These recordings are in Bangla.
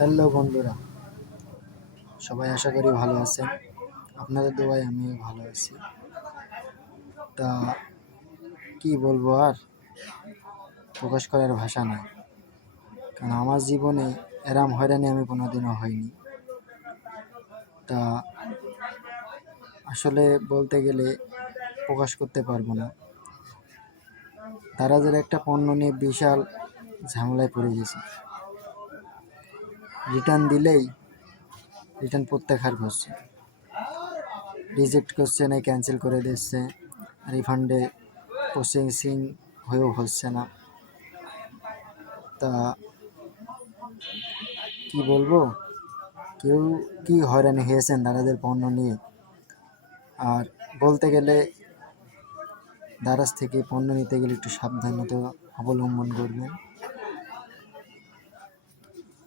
হ্যালো বন্ধুরা, সবাই আশা করি ভালো আছেন। আপনাদের দোয়ায় আমিও ভালো আছি। তা কি বলবো, আর প্রকাশ করার ভাষা নাই। কারণ আমার জীবনে এরম হয়রানি আমি কোনোদিনও হয়নি। তা আসলে বলতে গেলে প্রকাশ করতে পারবো না। দারাজের একটা পণ্য নিয়ে বিশাল ঝামেলায় পড়ে গেছে। রিটার্ন দিলেই রিটার্ন প্রত্যাহার করছে, রিজেক্ট করছে না, ক্যান্সেল করে দিচ্ছে, রিফান্ডে প্রসেসিং হয়েও হচ্ছে না। তা কি বলবো, কেউ কি হয়রানি হয়েছেন দারাজের পণ্য নিয়ে? আর বলতে গেলে দারাজ থেকে পণ্য নিতে গেলে একটু সাবধানতা অবলম্বন করবেন।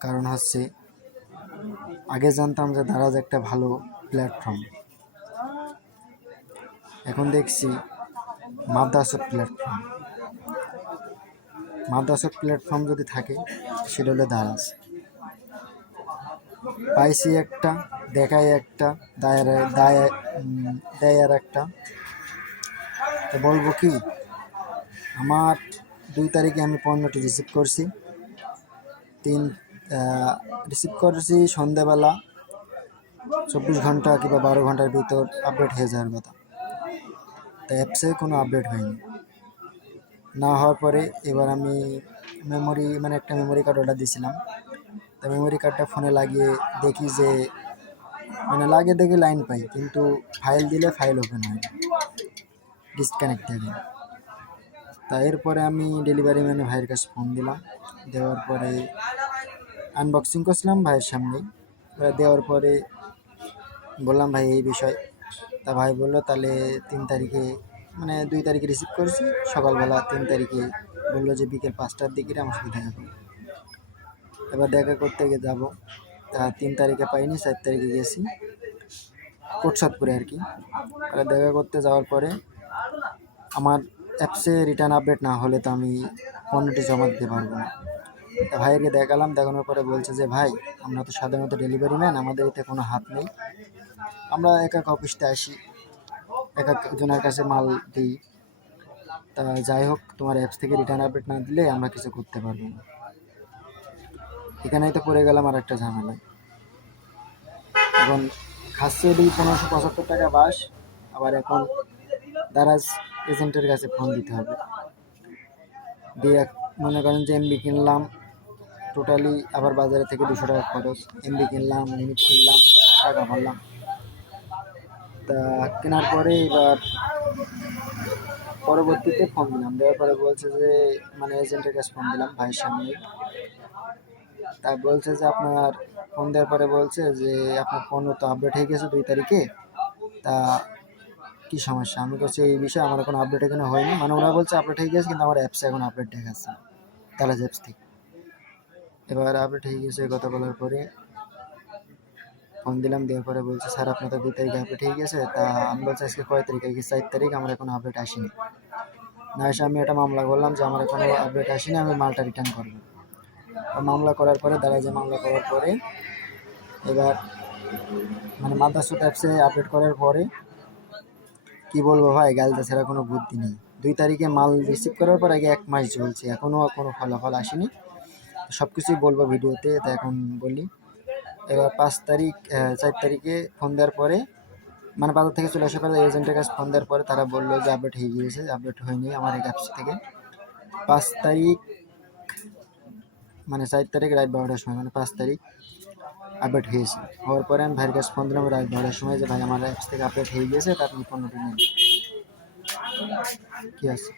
কারণ হচ্ছে, আগে জানতাম যে দারাজ একটা ভালো প্ল্যাটফর্ম, এখন দেখছি মাদ্রাসা প্ল্যাটফর্ম। মাদ্রাসা প্ল্যাটফর্ম যদি থাকে সেটা হলো দারাজ। পাইছি একটা, দেখায় একটা, দেয় আর একটা। তো বলবো কি, আমার 2 তারিখে আমি পণ্যটি রিসিভ করছি। রিসিভ করেছি সন্ধ্যাবেলা, 24 ঘন্টা কিংবা 12 ঘন্টার ভিতর আপডেট হয়ে যাওয়ার কথা। তো অ্যাপসে কোনো আপডেট হয়নি। না হওয়ার পরে এবার আমি একটা মেমোরি কার্ড অর্ডার দিয়েছিলাম। তো মেমোরি কার্ডটা ফোনে লাগিয়ে দেখি যে লাগিয়ে দেখি লাইন পাই, কিন্তু ফাইল দিলে ফাইল ওপেন হয় না, ডিসকানেক্ট থাকে। তা এরপরে আমি ডেলিভারি ম্যানে ভাইয়ের কাছে ফোন দিলাম। দেওয়ার পরে আনবক্সিং করছিলাম ভাইয়ের সামনেই। দেওয়ার পরে বললাম ভাই এই বিষয়। তা ভাই বললো তাহলে 3 তারিখে, 2 তারিখে রিসিভ করেছি সকালবেলা, 3 তারিখে বললো যে বিকেল 5টার দিকে আমার সাথে দেখা করবো। এবার দেখা করতে গিয়ে যাবো। তা 3 তারিখে পাইনি, 4 তারিখে গেছি কোটসাদপুরে আর কি। দেখা করতে যাওয়ার পরে আমার অ্যাপসে রিটার্ন আপডেট না হলে তো আমি পণ্যটি জমা দিতে পারবো না। তা ভাইয়েরকে দেখালাম, দেখানোর পরে বলছে যে ভাই, আমরা তো সাধারণত ডেলিভারি ম্যান, আমাদের এতে কোনো হাত নেই। আমরা এক এক অফিসতে আসি, এক একজনের কাছে মাল দিই। তা যাই হোক, তোমার অ্যাপস থেকে রিটার্ন আপডেট না দিলে আমরা কিছু করতে পারবো না। এখানেই তো পড়ে গেলাম আর একটা ঝামেলায়। এখন খাচ্ছে দিই 1575 টাকা বাস, আবার এখন দারাজ এজেন্টের কাছে ফোন দিতে হবে। দিয়ে মনে করেন যে এমবি কিনলাম, টোটালি আবার বাজারে থেকে 200 টাকা খরচ। এমবি কিনলাম, লিমিট কিনলাম, টাকা ভরলাম। তা কেনার পরে এবার পরবর্তীতে ফোন দিলাম, দেওয়ার পরে বলছে যে এজেন্টের কাছে ফোন দিলাম ভাইয়ের সামনে। তা বলছে যে আপনার, ফোন দেওয়ার পরে বলছে যে আপনার পণ্য তো আপডেট হয়ে গেছে 2 তারিখে। তা কি সমস্যা? আমি বলছি এই বিষয়ে আমার কোনো আপডেট এখানে হয়নি। ওরা বলছে আপডেট হয়ে গেছে, কিন্তু আমার অ্যাপসে এখন আপডেট দেখাচ্ছে না, দারাজ অ্যাপস থেকে। এবার আপডেট হয়ে গেছে কথা বলার পরে ফোন দিলাম, দেওয়ার পরে বলছে স্যার আপনার তো 2 তারিখে আপডেট হয়ে গেছে। তা আমি বলছি আজকে কয় তারিখ? আজকে 4 তারিখ, আমার এখন আপডেট আসেনি। না এসে আমি একটা মামলা করলাম যে আমার এখনো আপডেট আসেনি, আমি মালটা রিটার্ন করবো। মামলা করার পরে দারাজে মামলা করার পরে এবার মাদ্রাসা অ্যাপসে আপডেট করার পরে কি বলবো ভাই, গালতে ছাড়া কোনো বুদ্ধি নেই। 2 তারিখে মাল রিসিভ করার পর আগে 1 মাস চলছে, এখনও কোনো ফলাফল আসেনি। সব কিছুই বলবো ভিডিওতে, তা এখন বলি। এবার 4 তারিখে ফোন দেওয়ার পরে বাজার থেকে চলে আসার পরে এজেন্টের কাছে ফোন দেওয়ার পরে তারা বললো যে আপডেট হয়ে গিয়েছে। আপডেট হয়নি আমার এই অ্যাপস থেকে। 5 তারিখ 4 তারিখ রাত 12টার সময়, 5 তারিখ আপডেট হয়েছে। হওয়ার পরে আমি ভাইয়ের কাছে ফোন দিলাম রাত 12টার সময় যে ভাই আমার অ্যাপস থেকে আপডেট হয়ে গিয়েছে, তা আপনি পণ্যটি নিন। কি আছে?